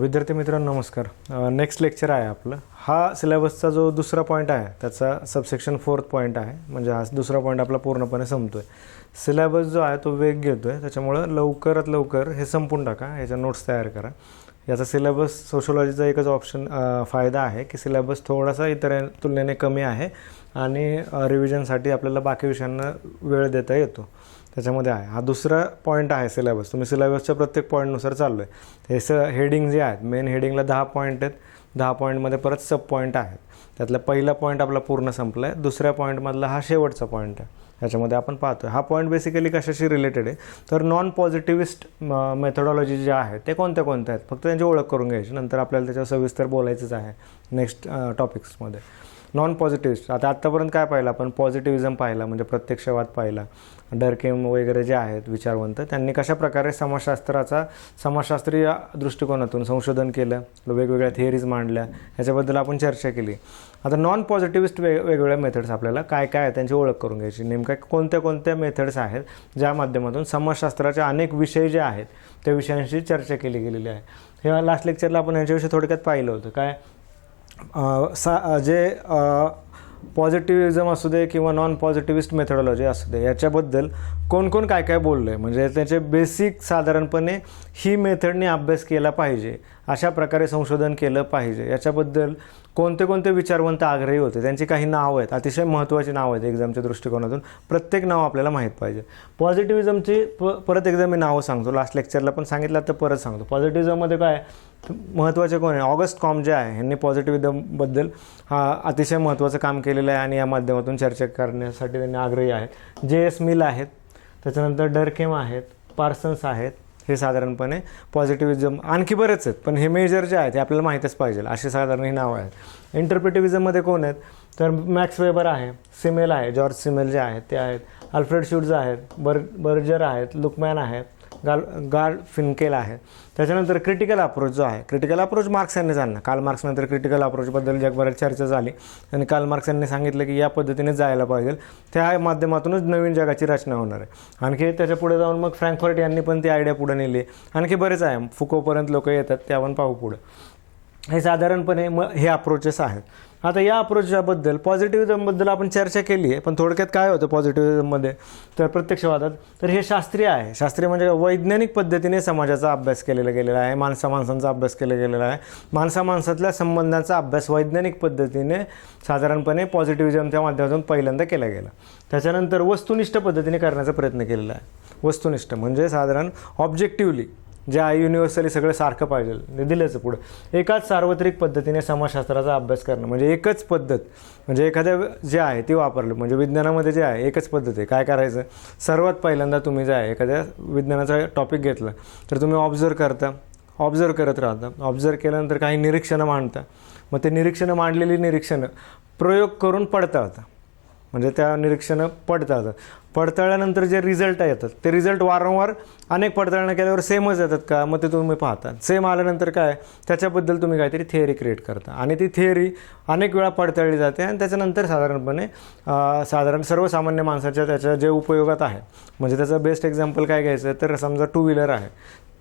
विद्यार्थी मित्रांनो नमस्कार. नेक्स्ट लेक्चर आहे आपलं. हा सिलेबसचा जो दुसरा पॉईंट आहे त्याचा सबसेक्शन फोर्थ पॉईंट आहे. म्हणजे हा दुसरा पॉईंट आपला पूर्णपणे संपतो आहे सिलेबस जो आहे तो वेग घेतो आहे त्याच्यामुळं लवकरात लवकर हे संपून टाका. ह्याच्या नोट्स तयार करा. याचा सिलेबस सोशोलॉजीचा एकच ऑप्शन फायदा आहे की सिलेबस थोडासा इतर तुलनेने कमी आहे आणि रिव्हिजनसाठी आपल्याला बाकी विषयांना वेळ देता येतो. त्याच्यामध्ये आहे. हा दुसरा पॉईंट आहे सिलेबस तुम्ही सिलेबसच्या प्रत्येक पॉईंटनुसार चाललो आहे हे स हेडिंग जे आहेत मेन हेडिंगला दहा पॉईंट आहेत. दहा पॉईंटमध्ये परत सब पॉईंट आहेत. त्यातला पहिला पॉईंट आपला पूर्ण संपला आहे दुसऱ्या पॉईंटमधला हा शेवटचा पॉईंट आहे. ह्याच्यामध्ये आपण पाहतो हा पॉईंट बेसिकली कशाशी रिलेटेड आहे? तर नॉन पॉझिटिव्हिस्ट मेथडॉलॉजी जे आहे ते कोणत्या कोणत्या आहेत? फक्त त्यांची ओळख करून घ्यायची. नंतर आपल्याला त्याच्यावर सविस्तर बोलायचंच आहे नेक्स्ट टॉपिक्समध्ये नॉन पॉझिटिव्हिस्ट आता आत्तापर्यंत काय पाहिलं आपण? पॉझिटिव्हिझम पाहिला म्हणजे प्रत्यक्षवाद पाहिला. डरकेम वगैरे जे आहेत विचारवंत त्यांनी कशा प्रकारे समाजशास्त्राचा समाजशास्त्रीय दृष्टिकोनातून संशोधन केलं वेगवेगळ्या थिअरीज मांडल्या ह्याच्याबद्दल आपण चर्चा केली. आता नॉन पॉझिटिव्हिस्ट वेग वेगवेगळ्या मेथड्स आपल्याला काय काय आहे त्यांची ओळख करून घ्यायची. नेमक्या कोणत्या कोणत्या मेथड्स आहेत ज्या माध्यमातून समाजशास्त्राचे अनेक विषय जे आहेत त्या विषयांशी चर्चा केली गेलेली आहे. हे लास्ट लेक्चरला आपण ह्याच्याविषयी थोडक्यात पाहिलं होतं. काय सा जे पॉझिटिव्हिझम असू दे किंवा नॉन पॉझिटिव्हिस्ट मेथडॉलॉजी असू दे याच्याबद्दल कोण कोण काय काय बोललं आहे म्हणजे त्याचे बेसिक साधारणपणे ही मेथडने अभ्यास केला पाहिजे अशा प्रकारे संशोधन केलं पाहिजे. याच्याबद्दल कोणते कोणते विचारवंत आग्रही होते? त्यांची काही नावं आहेत. अतिशय महत्त्वाची नावं आहेत एक्झामच्या दृष्टिकोनातून. प्रत्येक नाव आपल्याला माहीत पाहिजे. पॉझिटिव्हिझमची प परत एकदा मी नावं सांगतो. लास्ट लेक्चरला पण सांगितलं तर परत सांगतो. पॉझिटिव्हिझममध्ये काय महत्त्वाचे कोण आहे? ऑगस्ट कॉम जे आहे ह्यांनी पॉझिटिव्हिझमबद्दल हा अतिशय महत्त्वाचं काम केलेलं आहे आणि या माध्यमातून चर्चा करण्यासाठी त्यांनी आग्रही आहेत. जे एस मिल आहेत त्याच्यानंतर डरकेम आहेत पार्सन्स आहेत हे साधारणपणे पॉझिटिव्हिझम आणखी बरेच आहेत पण हे मेजर जे आहेत हे आपल्याला माहीतच पाहिजे. असे साधारण ही नावं आहेत. इंटरप्रिटिव्हिझममध्ये कोण आहेत? तर मॅक्स वेबर आहे सिमेल आहे जॉर्ज सिमेल जे आहेत ते आहेत. अल्फ्रेड शूट्स आहेत बर बर्जर आहेत लुकमॅन आहेत. गाल गार्ड फिनकेला आहे. त्याच्यानंतर क्रिटिकल अप्रोच जो आहे क्रिटिकल अप्रोच मार्क्स यांनी जाणं काल मार्क्सनंतर क्रिटिकल अप्रोचबद्दल जगभरात चर्चा झाली. आणि काल मार्क्स यांनी सांगितलं की या पद्धतीने जायला पाहिजे. त्या माध्यमातूनच नवीन जगाची रचना होणार आहे. आणखी त्याच्या पुढे जाऊन मग फ्रँकफर्ट यांनी पण ती आयडिया पुढे नेली. आणखी बरेच आहे. फुकोपर्यंत लोक येतात ते पाहू पुढं. हे साधारणपणे मग हे अप्रोचेस आहेत. आता या अप्रोचबद्दल पॉझिटिव्हिझमबद्दल आपण चर्चा केली आहे पण थोडक्यात काय होतं पॉझिटिव्हिझममध्ये तर प्रत्यक्षवादात तर हे शास्त्रीय आहे. शास्त्रीय म्हणजे वैज्ञानिक पद्धतीने समाजाचा अभ्यास केलेला गेलेला आहे माणसा माणसांचा अभ्यास केला गेलेला आहे. माणसा माणसातल्या संबंधांचा अभ्यास वैज्ञानिक पद्धतीने साधारणपणे पॉझिटिव्हिझमच्या माध्यमातून पहिल्यांदा केला गेला. त्याच्यानंतर वस्तुनिष्ठ पद्धतीने करण्याचा प्रयत्न केलेला आहे. वस्तुनिष्ठ म्हणजे साधारण ऑब्जेक्टिव्हली जे आहे युनिव्हर्सली सगळं सारखं पाहिजे. दिलंच पुढं. एकाच सार्वत्रिक पद्धतीने समाजशास्त्राचा अभ्यास करणं. म्हणजे एकच पद्धत. म्हणजे एखाद्या जे आहे ते वापरलं. म्हणजे विज्ञानामध्ये जे आहे एकच पद्धत आहे. काय करायचं? सर्वात पहिल्यांदा तुम्ही जे आहे एखाद्या विज्ञानाचा टॉपिक घेतला तर तुम्ही ऑब्झर्व करता. ऑब्झर्व करत राहता. ऑब्झर्व केल्यानंतर काही निरीक्षणं मांडता. मग ते निरीक्षणं मांडलेली निरीक्षणं प्रयोग करून पडताळता म्हणजे त्या निरीक्षणं पडताळतात पडताळल्यानंतर जे रिझल्ट येतात ते रिझल्ट वारंवार अनेक पडताळण्या केल्यावर सेमच येतात का? मग ते तुम्ही पाहता. सेम आल्यानंतर काय? त्याच्याबद्दल तुम्ही काहीतरी थिअरी क्रिएट करता. आणि ती थिअरी अनेक वेळा पडताळली जाते आणि त्याच्यानंतर साधारणपणे साधारण सर्वसामान्य माणसाच्या त्याच्या जे उपयोगात आहे. म्हणजे त्याचं बेस्ट एक्झाम्पल काय घ्यायचं? तर समजा टू व्हीलर आहे.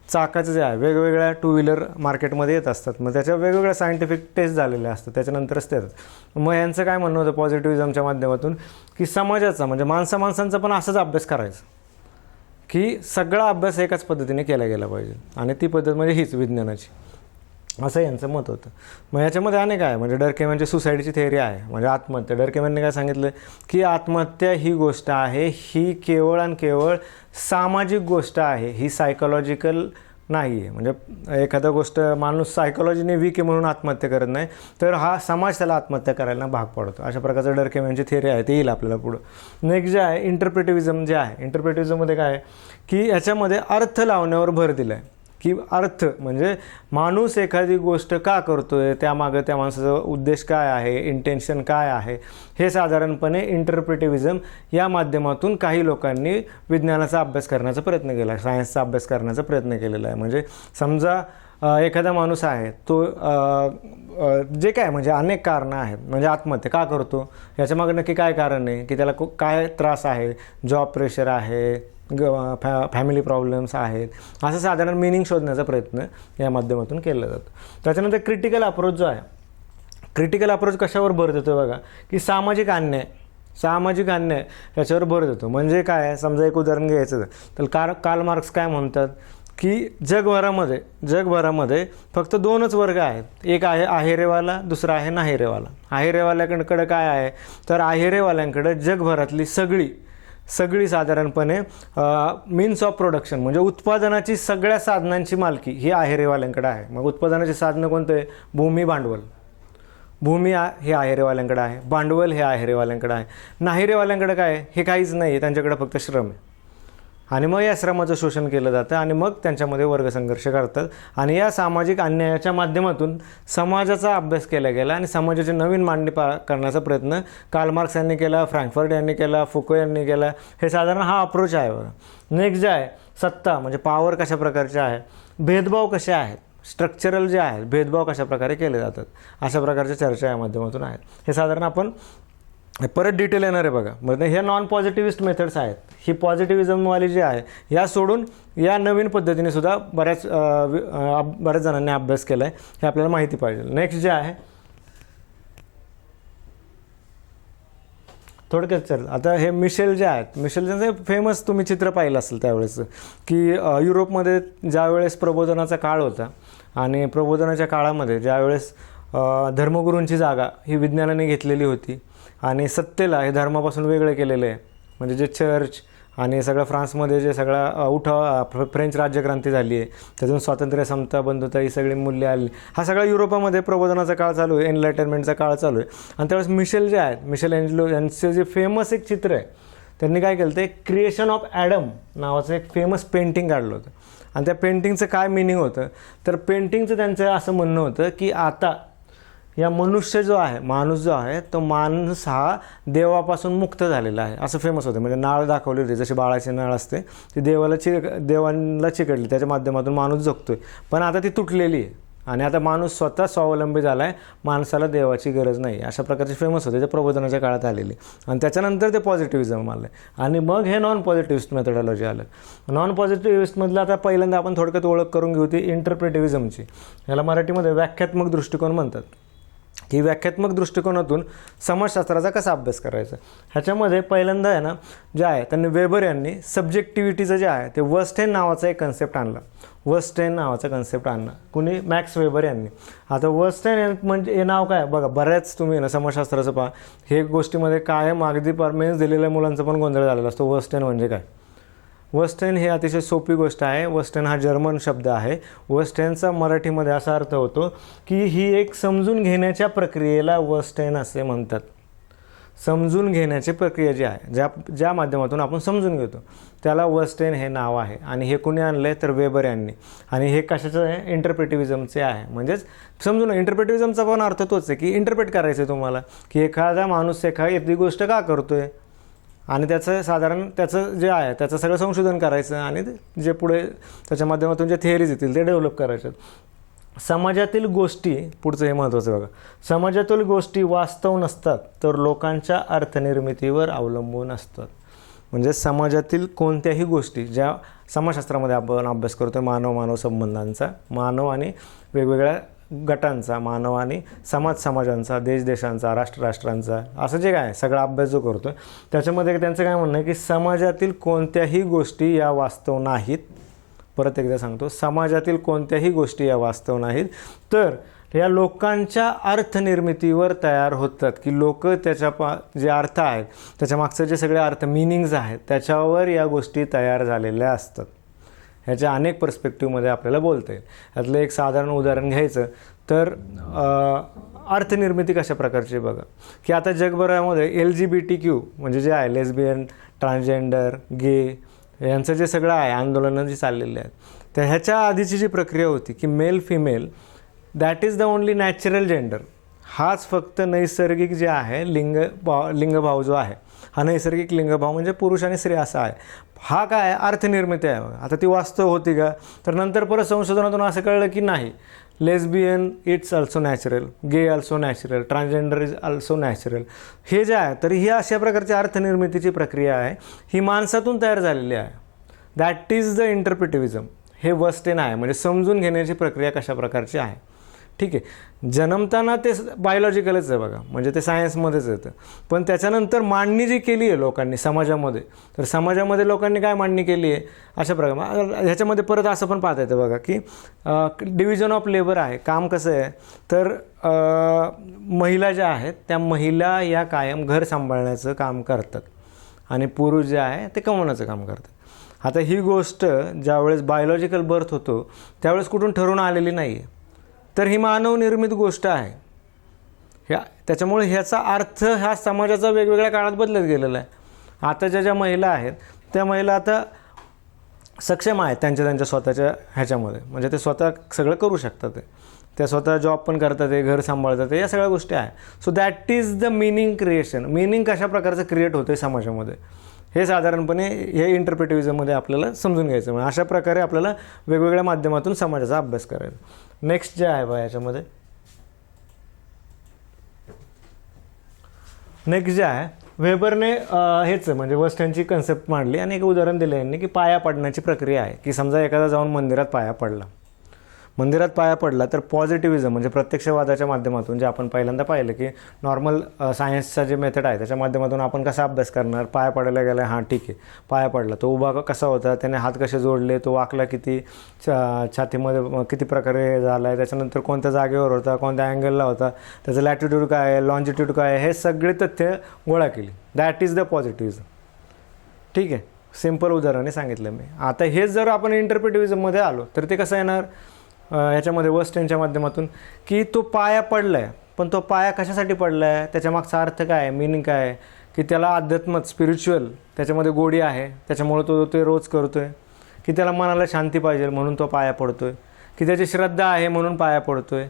चाकाचं जे आहे वेगवेगळ्या टू व्हीलर मार्केटमध्ये येत असतात. मग त्याच्या वेगवेगळ्या सायंटिफिक टेस्ट झालेल्या असतात. त्याच्यानंतरच ते येतात. मग यांचं काय म्हणणं होतं पॉझिटिव्हिझमच्या माध्यमातून? की समाजाचा म्हणजे माणसा माणसांचा पण असाच अभ्यास करायचा. की सगळा अभ्यास एकाच पद्धतीने केला गेला पाहिजे. आणि ती पद्धत म्हणजे हीच विज्ञानाची. असं यांचं मत होतं. मग याच्यामध्ये अनेक आहे म्हणजे डरकेमॅनची सुसाईडची थेअरी आहे. म्हणजे आत्महत्या. डरकेमॅनने काय सांगितलं? की आत्महत्या ही गोष्ट आहे. ही केवळ आणि केवळ सामाजिक गोष्ट आहे. ही सायकोलॉजिकल नाही आहे. म्हणजे एखादा गोष्ट माणूस सायकोलॉजीने वीक आहे म्हणून आत्महत्या करत नाही तर हा समाज त्याला आत्महत्या करायला भाग पडतो. अशा प्रकारचं डरकेमॅनची थेअरी आहे. ते येईल आपल्याला पुढं. नेक्स्ट जे आहे इंटरप्रिटिव्हिझम जे आहे इंटरप्रिटिव्हिझममध्ये काय आहे? की याच्यामध्ये अर्थ लावण्यावर भर दिला आहे की अर्थ म्हणजे माणूस एखादी गोष्ट का करतोय त्यामागं त्या माणसाचा उद्देश काय आहे इंटेन्शन काय आहे हे साधारणपणे इंटरप्रिटिव्हिझम या माध्यमातून काही लोकांनी विज्ञानाचा अभ्यास करण्याचा प्रयत्न केला आहे सायन्सचा अभ्यास करण्याचा प्रयत्न केलेला आहे. म्हणजे समजा एखादा माणूस आहे तो जे काय म्हणजे अनेक कारणं आहेत म्हणजे आत्महत्या का करतो? याच्यामागे नक्की काय कारण आहे? की त्याला काय त्रास आहे? जॉब प्रेशर आहे ग फॅ फॅमिली प्रॉब्लेम्स आहेत. असं साधारण मिनिंग शोधण्याचा प्रयत्न या माध्यमातून केला जातो. त्याच्यानंतर क्रिटिकल अप्रोच जो आहे क्रिटिकल अप्रोच कशावर भर देतो बघा? की सामाजिक अन्याय सामाजिक अन्याय याच्यावर भर देतो. म्हणजे काय आहे? समजा एक उदाहरण घ्यायचं तर कार कार्ल मार्क्स काय म्हणतात? की जगभरामध्ये जगभरामध्ये फक्त दोनच वर्ग आहेत. एक आहे आहेरेवाला दुसरा आहे नाहेरेवाला. आहेरेवाल्याकडं काय आहे? तर आहेरेवाल्यांकडं जगभरातली सगळी सगळी साधारणपणे मीन्स ऑफ प्रोडक्शन म्हणजे उत्पादनाची सगळ्या साधनांची मालकी ही आहेरेवाल्यांकडे आहे. मग उत्पादनाची साधनं कोणते आहे? भूमी भांडवल. भूमी आ- हे आहेरेवाल्यांकडे आहे. भांडवल हे आहेरेवाल्यांकडे आहे. नाहिरेवाल्यांकडे काय हे काहीच नाही आहे त्यांच्याकडे फक्त श्रम आहे. आणि मग या श्रमाचं शोषण केलं जातं आणि मग त्यांच्यामध्ये वर्गसंघर्ष करतात आणि या सामाजिक अन्यायाच्या माध्यमातून समाजाचा अभ्यास केला गेला आणि समाजाची नवीन मांडणी पा करण्याचा प्रयत्न कार्लमार्क्स यांनी केला फ्रँकफर्ट यांनी केला फुको यांनी केला. हे साधारण हा अप्रोच आहे बघा नेक्स्ट जे आहे सत्ता म्हणजे पॉवर कशा प्रकारचे आहे? भेदभाव कसे आहेत? स्ट्रक्चरल जे आहेत भेदभाव कशा प्रकारे केले जातात? अशा प्रकारच्या चर्चा या माध्यमातून आहेत. हे साधारण आपण परत डिटेल येणार आहे बघा. म्हणजे हे नॉन पॉझिटिव्हिस्ट मेथड्स आहेत. ही पॉझिटिव्हिजमवाली जी आहे या सोडून या नवीन पद्धतीने सुद्धा बऱ्याच बऱ्याच जणांनी अभ्यास केला आहे हे आपल्याला माहिती पाहिजे. नेक्स्ट जे आहे थोडक्यात चल. आता हे मिशेल जे आहेत मिशेल मिशेलचं फेमस तुम्ही चित्र पाहिलं असेल त्यावेळेस की युरोपमध्ये ज्यावेळेस प्रबोधनाचा काळ होता आणि प्रबोधनाच्या काळामध्ये ज्यावेळेस धर्मगुरूंची जागा ही विज्ञानाने घेतलेली होती आणि सत्तेला हे धर्मापासून वेगळं केलेलं आहे. म्हणजे जे चर्च आणि सगळं फ्रान्समध्ये जे सगळा उठाव फ्र- फ्रेंच राज्यक्रांती झाली आहे. त्यातून स्वातंत्र्य समता बंधुता ही सगळी मूल्य आली. हा सगळा युरोपामध्ये प्रबोधनाचा काळ चालू आहे एनलायटनमेंटचा काळ चालू आहे. आणि त्यावेळेस मिशेल जे आहेत मिशेल एंजलो यांचं जे फेमस एक चित्र आहे त्यांनी काय केलं ते क्रिएशन ऑफ ॲडम नावाचं एक फेमस पेंटिंग काढलं होतं. आणि त्या पेंटिंगचं काय मिनिंग होतं? तर पेंटिंगचं त्यांचं असं म्हणणं होतं की आता या मनुष्य जो आहे माणूस जो आहे तो माणूस हा देवापासून मुक्त झालेला आहे. असं फेमस होतं. म्हणजे नाळ दाखवली होती. जशी बाळाची नाळ असते ती देवाला चि देवांना चिकटली. त्याच्या माध्यमातून माणूस जगतोय. पण आता ती तुटलेली आहे. आणि आता माणूस स्वतः स्वावलंबी झाला आहे माणसाला देवाची गरज नाही. अशा प्रकारचे फेमस होते. त्या प्रबोधनाच्या काळात आलेले. आणि त्याच्यानंतर ते पॉझिटिव्हिझम आलं आणि मग हे नॉन पॉझिटिव्हिस्ट मेथडॉलॉजी आलं. नॉन पॉझिटिव्हिस्टमधलं आता पहिल्यांदा आपण थोडक्यात ओळख करून घेऊ ती इंटरप्रिटिव्हिझमची याला मराठीमध्ये व्याख्यात्मक दृष्टिकोन म्हणतात. की व्याख्यात्मक दृष्टिकोनातून समाजशास्त्राचा कसा अभ्यास करायचा? ह्याच्यामध्ये पहिल्यांदा आहे ना जे आहे त्यांनी वेबर यांनी सब्जेक्टिव्हिटीचं जे आहे ते वस्टेन नावाचा एक कन्सेप्ट आणला. वस्टेन नावाचा कन्सेप्ट आणला. कुणी? मॅक्स वेबर यांनी. आता वस्टेन म्हणजे हे नाव काय? बघा बऱ्याच तुम्ही ना समाजशास्त्राचं पहा. हे गोष्टीमध्ये कायम अगदी परमेन्स दिलेल्या मुलांचा पण गोंधळ झालेला असतो. वस्टेन म्हणजे काय? वस्टेन हे अतिशय सोपी गोष्ट आहे. वस्टेन हा जर्मन शब्द आहे. वेस्टर्नचा मराठीमध्ये असा अर्थ होतो की ही एक समजून घेण्याच्या प्रक्रियेला वेस्टर्न असे म्हणतात. समजून घेण्याची प्रक्रिया जी आहे ज्या ज्या माध्यमातून आपण समजून घेतो त्याला वस्टेन हे नाव आहे. आणि हे कुणी आणलं आहे तर वेबर यांनी. आणि हे कशाचं आहे? इंटरप्रेटिव्हिझमचे आहे. म्हणजेच समजून इंटरप्रिटिव्हिझमचा पण अर्थ तोच आहे की इंटरप्रेट करायचं आहे तुम्हाला. की एखादा माणूस एखादी गोष्ट का करतो आहे आणि त्याचं साधारण त्याचं जे आहे त्याचं सगळं संशोधन करायचं आणि जे पुढे त्याच्या माध्यमातून जे थिअरीज येतील ते डेव्हलप करायचे. समाजातील गोष्टी पुढचं हे महत्त्वाचं बघा. समाजातील गोष्टी वास्तव नसतात तर लोकांच्या अर्थनिर्मितीवर अवलंबून असतात. म्हणजे समाजातील कोणत्याही गोष्टी ज्या समाजशास्त्रामध्ये आपण अभ्यास करतो मानव मानव संबंधांचा मानव आणि वेगवेगळ्या गटांचा मानव आणि समाज समाजांचा देश देशांचा राष्ट्र राष्ट्रांचा असं जे काय आहे, सगळा अभ्यास जो करतो त्याच्यामध्ये त्यांचं काय म्हणणं आहे की समाजातील कोणत्याही गोष्टी या वास्तव नाहीत. परत एकदा सांगतो समाजातील कोणत्याही गोष्टी या वास्तव नाहीत. तर या लोकांच्या अर्थनिर्मितीवर तयार होतात की लोक त्याच्या पा जे अर्थ आहेत त्याच्या मागचं जे सगळे अर्थ मिनिंग्ज आहेत त्याच्यावर या गोष्टी तयार झालेल्या असतात. ह्याच्या अनेक पर्स्पेक्टिव्हमध्ये आपल्याला बोलता येईल. यातलं एक साधारण उदाहरण घ्यायचं तर अर्थनिर्मिती कशा प्रकारची बघा. की आता जगभरामध्ये L G B T Q म्हणजे जे आहे लेस्बियन ट्रान्सजेंडर गे यांचं जे सगळं आहे आंदोलनं जी चाललेली आहेत तर ह्याच्या आधीची जी प्रक्रिया होती की male female that is the only natural gender हाच फक्त नैसर्गिक जे आहे लिंग भाव लिंगभाव जो आहे हा नैसर्गिक लिंगभाव म्हणजे पुरुष आणि स्त्री असा आहे. हा काय अर्थनिर्मिती आहे बघा. आता ती वास्तव होती का? तर नंतर परत संशोधनातून असं कळलं की नाही. Lesbian it's also natural gay also natural transgender is also natural हे जे आहे तर ही अशा प्रकारची अर्थनिर्मितीची प्रक्रिया आहे. ही माणसातून तयार झालेली आहे. दॅट इज द इंटरप्रिटिव्हिजम हे वस्टेन आहे म्हणजे समजून घेण्याची प्रक्रिया कशा प्रकारची आहे? ठीक आहे. जन्मताना ते बायोलॉजिकलच आहे बघा. म्हणजे ते सायन्समध्येच येतं. पण त्याच्यानंतर मांडणी जी केली आहे लोकांनी समाजामध्ये तर समाजामध्ये लोकांनी काय मांडणी केली आहे? अशा प्रकारे. ह्याच्यामध्ये परत असं पण पाहता येतं बघा की डिव्हिजन ऑफ लेबर आहे. काम कसं आहे? तर महिला ज्या आहेत त्या महिला या कायम घर सांभाळण्याचं काम करतात. आणि पुरुष जे आहे ते कमवण्याचं काम करतात. आता ही गोष्ट ज्यावेळेस बायोलॉजिकल बर्थ होतो त्यावेळेस कुठून ठरवून आलेली नाही आहे तर ही मानवनिर्मित गोष्ट आहे. ह्या त्याच्यामुळे ह्याचा अर्थ ह्या समाजाचा वेगवेगळ्या काळात बदलत गेलेला आहे. आताच्या ज्या महिला आहेत त्या महिला आता सक्षम आहेत त्यांच्या त्यांच्या स्वतःच्या ह्याच्यामध्ये. म्हणजे ते स्वतः सगळं करू शकतात ते. त्या स्वतः जॉब पण करतात ते घर सांभाळतात या सगळ्या गोष्टी आहे so that is the meaning creation meaning कशा प्रकारचं क्रिएट होतं आहे समाजामध्ये? हे साधारणपणे हे इंटरप्रिटिव्हिजममध्ये आपल्याला समजून घ्यायचं म्हणजे अशा प्रकारे आपल्याला वेगवेगळ्या माध्यमातून समाजाचा अभ्यास करायचा नेक्स्ट जे आहे बा याच्यामध्ये. नेक्स्ट जे आहे वेबरने हेच म्हणजे वस्टनची कन्सेप्ट मांडली आणि एक उदाहरण दिलं यांनी की पाया पडण्याची प्रक्रिया आहे. की समजा एखादा जाऊन मंदिरात पाया पडला. मंदिरात पाया पडला तर पॉझिटिव्हिजम म्हणजे प्रत्यक्षवादाच्या माध्यमातून जे आपण पहिल्यांदा पाहिलं की नॉर्मल सायन्सचा जे मेथड आहे त्याच्या माध्यमातून आपण कसा अभ्यास करणार? पाया पडायला गेला हां ठीक आहे. पाया पडला. तो उभा क- कसा होता? त्याने हात कसे जोडले? तो वाकला किती छा- छातीमध्ये किती प्रकारे झाला आहे त्याच्यानंतर कोणत्या जागेवर होता? कोणत्या अँगलला होता? त्याचं लॅटिट्यूड काय आहे? लॉन्जिट्यूड काय आहे? हे सगळे तथ्य गोळा केली. दॅट इज द पॉझिटिव्हिजम ठीक आहे? सिंपल उदाहरणाने सांगितलं मी. आता हेच जर आपण इंटरप्रिटिव्हिजममध्ये आलो तर ते कसं येणार? अं, याच्यामध्ये वेस्टर्नच्या माध्यमातून की तो पाया पडला आहे पण तो पाया कशासाठी पडला आहे त्याच्यामागचा अर्थ काय आहे मिनिंग काय आहे की त्याला अध्यात्म स्पिरिच्युअल त्याच्यामध्ये गोडी आहे त्याच्यामुळे तो ते रोज करतो आहे की त्याला मनाला शांती पाहिजे म्हणून तो पाया पडतो आहे की त्याची श्रद्धा आहे म्हणून पाया पडतो आहे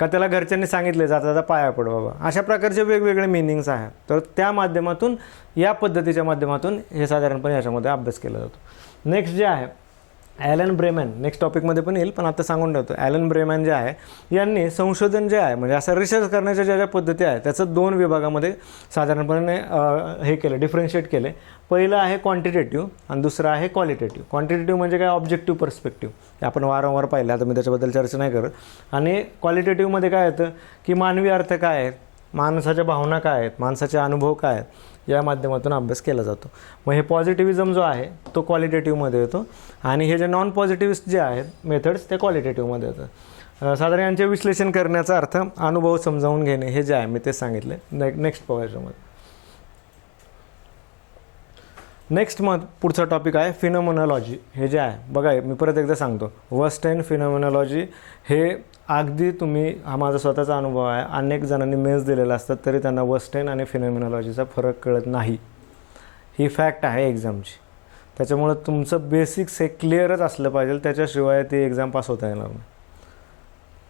का त्याला घरच्यांनी सांगितले जाता जाता पाया पड बाबा. अशा प्रकारचे वेगवेगळे मिनिंग्स आहेत. तर त्या माध्यमातून या पद्धतीच्या माध्यमातून हे साधारणपणे याच्यामध्ये अभ्यास केला जातो. नेक्स्ट जे आहे ॲलन ब्रेमॅन नेक्स्ट टॉपिकमध्ये पण येईल पण आता सांगून ठेवतो. ॲलन ब्रेमॅन जे आहे यांनी संशोधन जे आहे म्हणजे असं रिसर्च करण्याच्या ज्या ज्या पद्धती आहेत त्याचं दोन विभागामध्ये साधारणपणे हे केलं डिफरन्शिएट केले. पहिलं आहे क्वांटिटेटिव्ह आणि दुसरं आहे क्वालिटेटिव्ह क्वांटिटेटिव्ह म्हणजे काय? ऑब्जेक्टिव्ह पर्स्पेक्टिव्ह हे आपण वारंवार पाहिलं आता मी त्याच्याबद्दल चर्चा नाही करत. आणि क्वालिटेटिव्हमध्ये काय येतं की मानवी अर्थ काय आहेत? माणसाच्या भावना काय आहेत? माणसाचे अनुभव काय आहेत? या माध्यमातून अभ्यास केला जातो. मग हे पॉझिटिव्हिजम जो आहे तो क्वालिटेटिव्हमध्ये येतो. आणि हे जे नॉन पॉझिटिव्हिस्ट जे आहेत मेथड्स ते क्वालिटेटिव्हमध्ये येतात. साधारण यांचे विश्लेषण करण्याचा अर्थ अनुभव समजावून घेणे हे जे आहे मी ते सांगितले. ने नेक्स्ट पॉझिटिव्हमध्ये नेक्स्ट मग पुढचा टॉपिक आहे फिनोमोनॉलॉजी हे जे आहे बघा मी परत एकदा सांगतो. वस्टर्न फिनोमोनॉलॉजी हे अगदी तुम्ही हा माझा स्वतःचा अनुभव आहे. अनेक जणांनी मेन्स दिलेला असतात तरी त्यांना वस्टर्न आणि फिनोमिनॉलॉजीचा फरक कळत नाही. ही फॅक्ट आहे एक्झामची त्याच्यामुळं तुमचं बेसिक्स हे क्लिअरच असलं पाहिजे. त्याच्याशिवाय ती एक्झाम पास होता येणार नाही.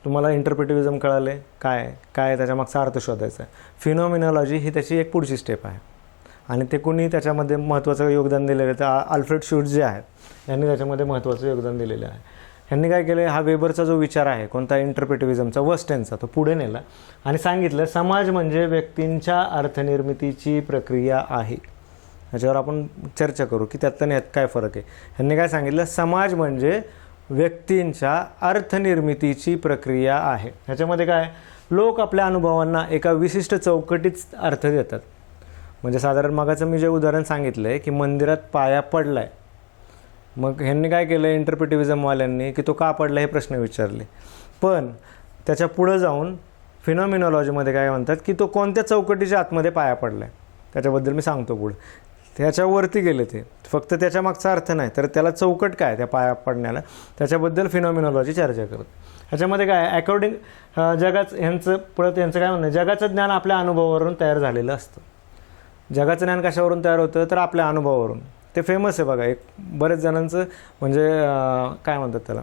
तुम्हाला इंटरप्रिटिव्हिजम कळाले काय? काय? त्याच्यामागचा अर्थ शोधायचा आहे. फिनोमिनॉलॉजी ही त्याची एक पुढची स्टेप आहे. आणि ते कुणी त्याच्यामध्ये महत्त्वाचं योगदान दिलेलं आहे तर अल्फ्रेड शूट जे आहेत यांनी त्याच्यामध्ये महत्त्वाचं योगदान दिलेलं आहे. ह्यांनी काय केलं हा वेबरचा जो विचार आहे कोणता इंटरप्रिटिव्हिजमचा वस्टेनचा तो पुढे नेला आणि सांगितलं समाज म्हणजे व्यक्तींच्या अर्थनिर्मितीची प्रक्रिया आहे. याच्यावर आपण चर्चा करू की त्यात आणि यात काय फरक आहे. ह्यांनी काय सांगितलं? समाज म्हणजे व्यक्तींच्या अर्थनिर्मितीची प्रक्रिया आहे. ह्याच्यामध्ये काय? लोक आपल्या अनुभवांना एका विशिष्ट चौकटीत अर्थ देतात. म्हणजे साधारण मगाचं मी जे उदाहरण सांगितलं आहे की मंदिरात पाया पडला आहे मग ह्यांनी काय केलं इंटरप्रिटिव्हिजमवाल्यांनी की तो का पडला हे प्रश्न विचारले. पण त्याच्या पुढं जाऊन फिनॉमिनॉलॉजीमध्ये काय म्हणतात की तो कोणत्या चौकटीच्या आतमध्ये पाया पडला आहे त्याच्याबद्दल मी सांगतो पुढं. त्याच्यावरती गेले ते. फक्त त्याच्या मागचा अर्थ नाही तर त्याला चौकट काय त्या पाया पडण्याला? त्याच्याबद्दल फिनॉमिनॉलॉजी चर्चा करत. ह्याच्यामध्ये काय अकॉर्डिंग जगाचं ह्यांचं पुढं त्यांचं काय म्हणणं जगाचं ज्ञान आपल्या अनुभवावरून तयार झालेलं असतं. जगाचं ज्ञान कशावरून तयार होतं तर आपल्या अनुभवावरून. ते फेमस आहे बघा. एक बरेच जणांचं म्हणजे काय म्हणतात त्याला?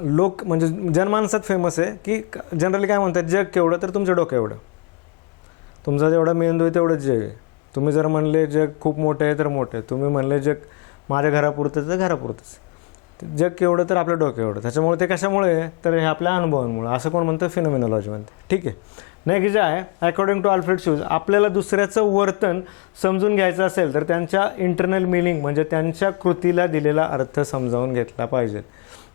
लोक म्हणजे जनमानसात फेमस आहे की जनरली काय म्हणतात जग केवढं तर तुमचं डोकं एवढं. तुमचा जेवढा मेंदू आहे तेवढंच जग आहे. तुम्ही जर म्हणले जग खूप मोठं आहे तर मोठं आहे. तुम्ही म्हणले जग माझ्या घरापुरतं तर घरापुरतंच जग केवढं तर आपलं डोकं एवढं. त्याच्यामुळे ते कशामुळे आहे? तर हे आपल्या अनुभवांमुळे. असं कोण म्हणतं? फिनोमिनॉलॉजी म्हणते. ठीक आहे. नेक्स्ट जे आहे अकॉर्डिंग टू अल्फ्रेड शूज आपल्याला दुसऱ्याचं वर्तन समजून घ्यायचं असेल तर त्यांच्या इंटरनल मिनिंग म्हणजे त्यांच्या कृतीला दिलेला अर्थ समजावून घेतला पाहिजे.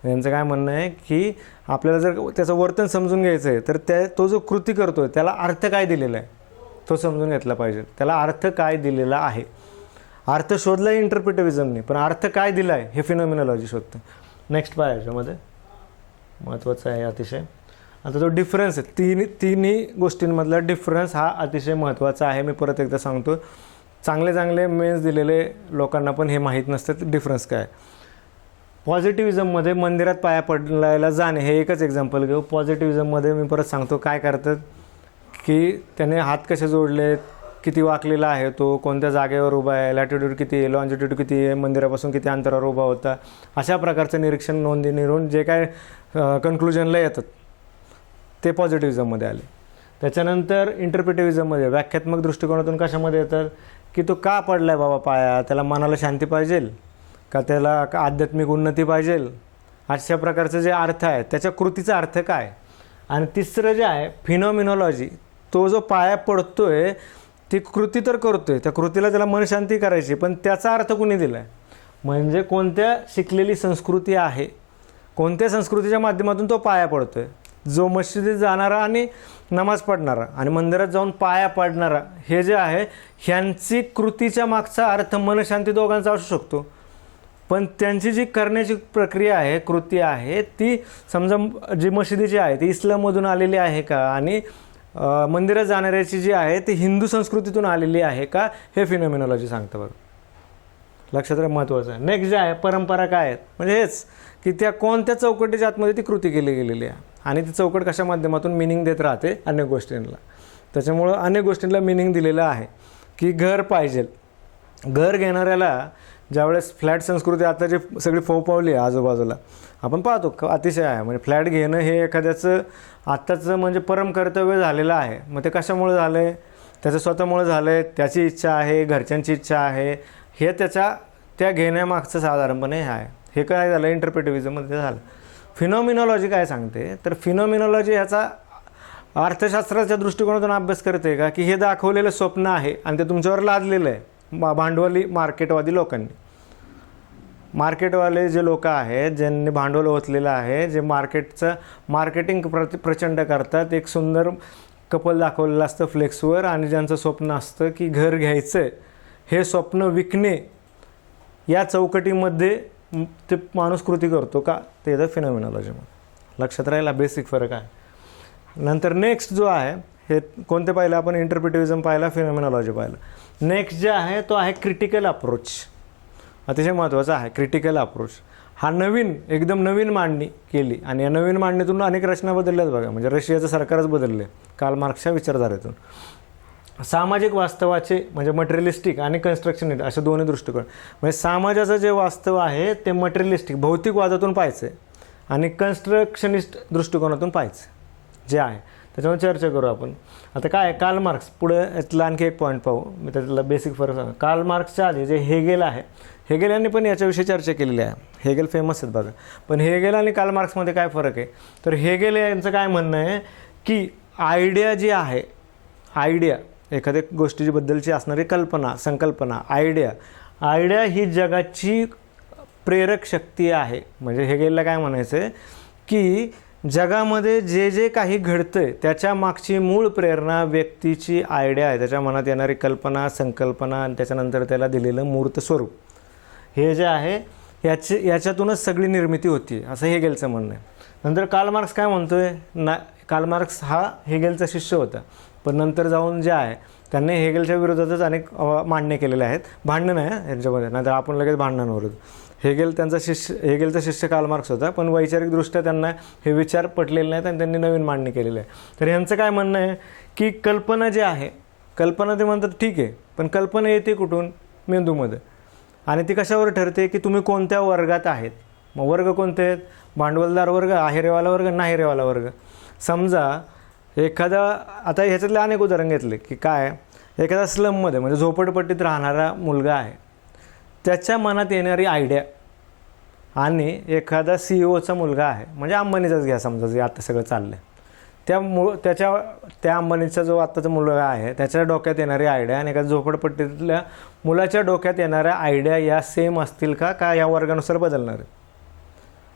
यांचं काय म्हणणं आहे की आपल्याला जर त्याचं वर्तन समजून घ्यायचं आहे तर त्या तो जो कृती करतो आहे त्याला अर्थ काय दिलेला आहे? तो समजून घेतला पाहिजे. त्याला अर्थ काय दिलेला आहे? अर्थ शोधला इंटरप्रिटिव्हिजमने पण अर्थ काय दिला आहे हे फिनॉमिनॉलॉजी शोधतं नेक्स्ट पाय याच्यामध्ये. महत्त्वाचं आहे अतिशय. आता जो डिफरन्स आहे तीन तिन्ही गोष्टींमधला डिफरन्स हा अतिशय महत्त्वाचा आहे. मी परत एकदा सांगतो चांगले चांगले मेन्स दिलेले लोकांना पण हे माहीत नसतं डिफरन्स काय? पॉझिटिव्हिजममध्ये मंदिरात पाया पडलायला जाणे हे एकच एक्झाम्पल घेऊ पॉझिटिव्हिजममध्ये मी परत सांगतो काय करतात की त्याने हात कसे जोडलेत किती वाकलेला आहे तो कोणत्या जागेवर उभा आहे लॅटिट्यूड किती आहे लॉन्जिट्यूड किती आहे मंदिरापासून किती अंतरावर उभा होता अशा प्रकारचं निरीक्षण नोंदी निरून जे काय कन्क्लुजनला येतात. ते पॉझिटिव्हिजममध्ये आले. त्याच्यानंतर इंटरप्रिटिव्हिजममध्ये व्याख्यात्मक दृष्टिकोनातून कशामध्ये येतात? की तो का पडला आहे बाबा पाया? त्याला मनाला शांती पाहिजे? का त्याला का आध्यात्मिक उन्नती पाहिजे? अशा प्रकारचं जे अर्थ आहे त्याच्या कृतीचा अर्थ काय? आणि तिसरं जे आहे फिनॉमिनॉलॉजी तो जो पाया पडतो आहे ती कृती तर करतो आहे त्या कृतीला त्याला मनशांती करायची पण त्याचा अर्थ कुणी दिला आहे म्हणजे कोणत्या शिकलेली संस्कृती आहे? कोणत्या संस्कृतीच्या माध्यमातून तो पाया पडतो आहे जो मशिदीत जाणारा आणि नमाज पडणारा आणि मंदिरात जाऊन पाया पडणारा हे जे आहे ह्यांची कृतीच्या मागचा अर्थ मनशांती दोघांचा असू शकतो. पण त्यांची जी करण्याची प्रक्रिया आहे कृती आहे ती समजा जी मशिदीची आहे ती इस्लाममधून आलेली आहे का? आणि मंदिरात जाणाऱ्याची जी आहे ती हिंदू संस्कृतीतून आलेली आहे का? हे फिनॉमिनॉलॉजी सांगतं बघा. लक्षात राहा महत्त्वाचं आहे. नेक्स्ट जे आहे परंपरा काय आहेत? म्हणजे हेच की त्या कोणत्या चौकटीच्या आतमध्ये ती कृती केली गेलेली आहे? आणि ती चौकट कशा माध्यमातून मिनिंग देत राहते अनेक गोष्टींना. त्याच्यामुळं अनेक गोष्टींना मिनिंग दिलेलं आहे की घर पाहिजे. घर घेणाऱ्याला ज्यावेळेस फ्लॅट संस्कृती आता जी सगळी फोपावली आहे आजूबाजूला आपण पाहतो अतिशय आहे. म्हणजे फ्लॅट घेणं हे एखाद्याचं आत्ताचं म्हणजे परम कर्तव्य झालेलं आहे. मग ते कशामुळे झालं आहे त्याचं स्वतःमुळे झालं आहे त्याची इच्छा आहे घरच्यांची इच्छा आहे हे त्याच्या त्या घेण्यामागचं साधारणपणे हे आहे. हे काय झालं? इंटरप्रिटिव्हिजममध्ये झालं. फिनॉमिनॉलॉजी काय सांगते? तर फिनॉमिनॉलॉजी ह्याचा अर्थशास्त्राच्या दृष्टिकोनातून अभ्यास करते का? की हे दाखवलेलं स्वप्न आहे आणि ते तुमच्यावर लादलेलं आहे. मा भांडवली मार्केटवादी लोकांनी. मार्केटवाले जे लोक आहेत ज्यांनी भांडवल ओतलेलं आहे जे मार्केटचं मार्केटिंग प्रति प्रचंड करतात एक सुंदर कपल दाखवलेलं असतं फ्लेक्सवर आणि ज्यांचं स्वप्न असतं की घर घ्यायचं हे स्वप्न विकणे या चौकटीमध्ये ते माणूस कृती करतो का? ते येतं फिनॉमिनॉलॉजीमध्ये लक्षात राहिला बेसिक फरक आहे. नंतर नेक्स्ट जो आहे हे कोणते पाहिलं? आपण इंटरप्रिटिव्हिजम पाहिला फिनॉमिनॉलॉजी पाहिलं. नेक्स्ट जे आहे तो आहे क्रिटिकल अप्रोच अतिशय महत्त्वाचा आहे क्रिटिकल अप्रोच हा नवीन एकदम नवीन मांडणी केली. आणि या नवीन मांडणीतून अनेक रचना बदलल्यात बघा. म्हणजे रशियाचं सरकारच बदलले काल मार्क्सच्या विचारधारेतून. सामाजिक वास्तवाचे म्हणजे मटेरियलिस्टिक आणि कन्स्ट्रक्शनिस्ट असे दोन्ही दृष्टिकोन. म्हणजे समाजाचं जे वास्तव आहे ते मटेरियलिस्टिक भौतिकवादातून पाहायचं आहे आणि कन्स्ट्रक्शनिस्ट दृष्टिकोनातून पाहायचं जे आहे. त्याच्यावर चर्चा करू आपण. आता काय आहे, कार्ल मार्क्स पुढे यातला आणखी एक पॉईंट पाहू. मी त्यातला बेसिक फरक सांग कार्ल मार्क्सच्या आधी जे हेगेल आहे हेगेल यांनी पण याच्याविषयी चर्चा केलेली आहे. हेगेल फेमस आहेत बघा. पण हेगेल आणि कार्ल मार्क्समध्ये काय फरक आहे? तर हेगेल यांचं काय म्हणणं आहे की आयडिया जी आहे आयडिया एखाद्या गोष्टीबद्दलची असणारी कल्पना संकल्पना आयडिया आयडिया ही जगाची प्रेरक शक्ती आहे. म्हणजे हे गेलं काय म्हणायचं आहे की जगामध्ये जे जे काही घडतं आहे त्याच्या मागची मूळ प्रेरणा व्यक्तीची आयडिया आहे. त्याच्या मनात येणारी कल्पना संकल्पना आणि त्याच्यानंतर त्याला दिलेलं मूर्त स्वरूप. हे जे आहे याची याच्यातूनच सगळी निर्मिती होती. असं हेगेलचं म्हणणं आहे. नंतर कार्ल मार्क्स काय म्हणतोय? ना कार्ल मार्क्स हा हेगेलचा शिष्य होता. पण नंतर जाऊन जे आहे त्यांनी हेगेलच्या विरोधातच अनेक मांडणे केलेले आहेत. भांडणं नाही यांच्यामध्ये नाहीतर आपण लगेच भांडणांवर हेगेल त्यांचा शिष्य हेगेलचा शिष्य कालमार्क्स होता पण वैचारिकदृष्ट्या त्यांना हे विचार पटलेले नाहीत आणि त्यांनी नवीन मांडणी केलेली आहे. तर यांचं काय म्हणणं आहे की कल्पना जी आहे कल्पना ते म्हणतात ठीक आहे पण कल्पना येते कुठून? मेंदूमध्ये. आणि ती कशावर ठरते की तुम्ही कोणत्या वर्गात आहेत? मग वर्ग कोणते आहेत? भांडवलदार वर्ग आहेरेवाला वर्ग नाहीरेवाला वर्ग. समजा एखादा आता ह्याच्यातले अनेक उदाहरण घेतले की काय एखादा स्लममध्ये म्हणजे झोपडपट्टीत राहणारा मुलगा आहे. त्याच्या मनात येणारी आयडिया आणि एखादा सी ओचा मुलगा आहे. म्हणजे अंबानीचाच घ्या समजा जे आता सगळं चाललं आहे त्या मु त्याच्या त्या अंबानीचा जो आत्ताचा मुलगा आहे त्याच्या डोक्यात येणारी आयडिया आणि एका झोपडपट्टीतल्या मुलाच्या डोक्यात येणाऱ्या आयडिया या सेम असतील का? का या वर्गानुसार बदलणार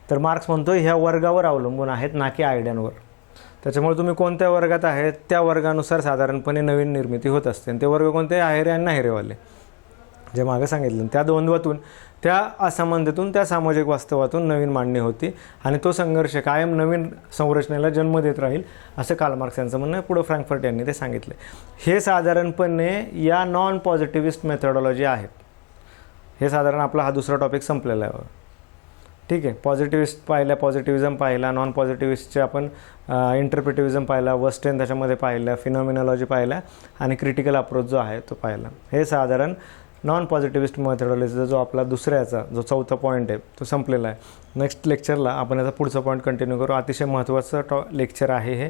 तर मार्क्स म्हणतो ह्या वर्गावर अवलंबून आहेत ना की आयडियांवर त्याच्यामुळे तुम्ही कोणत्या वर्गात आहेत त्या वर्गानुसार साधारणपणे नवीन निर्मिती होत असते. आणि ते वर्ग कोणते? आहेरे आणि नाहिरेवाले. जे मागं सांगितलं. त्या द्वंद्वातून त्या असमानतेतून त्या सामाजिक वास्तवातून नवीन मांडणी होती. आणि तो संघर्ष कायम नवीन संरचनेला जन्म देत राहील असं काल मार्क्स यांचं म्हणणं पुढं फ्रँकफर्ट यांनी ते सांगितले. हे साधारणपणे या नॉन पॉझिटिव्हिस्ट मेथडॉलॉजी आहेत. हे साधारण आपला हा दुसरा टॉपिक संपलेला आहे. ठीक आहे. पॉझिटिव्हिस्ट पाहिला पॉझिटिव्हिझम पाहिला नॉन पॉझिटिव्हिस्टचे आपण इंटरप्रिटिव्हिझम पाहिला वेस्टर्न त्याच्यामध्ये पाहिलं फिनॉमिनॉलॉजी पाहिला आणि क्रिटिकल अप्रोच जो आहे तो पाहिला. हे साधारण नॉन पॉझिटिव्हिस्ट मेथडॉलॉजीचा जो आपला दुसऱ्याचा जो चौथा पॉईंट आहे तो संपलेला आहे. नेक्स्ट लेक्चरला आपण याचा पुढचा पॉईंट कंटिन्यू करू. अतिशय महत्त्वाचं टॉ लेक्चर आहे हे.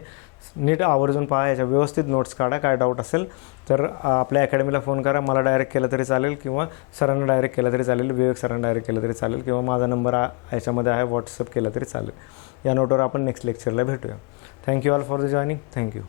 नीट आवर्जून पहा याच्या व्यवस्थित नोट्स काढा काय डाऊट असेल तर आपल्या अकॅडमीला फोन करा. मला डायरेक्ट केलं तरी चालेल किंवा सरांना डायरेक्ट केलं तरी चालेल विवेक सरांना डायरेक्ट केलं तरी चालेल किंवा माझा नंबर याच्यामध्ये आहे व्हॉट्सअप केला तरी चालेल. या नोटवर आपण नेक्स्ट लेक्चरला भेटूया. Thank you all for the joining thank you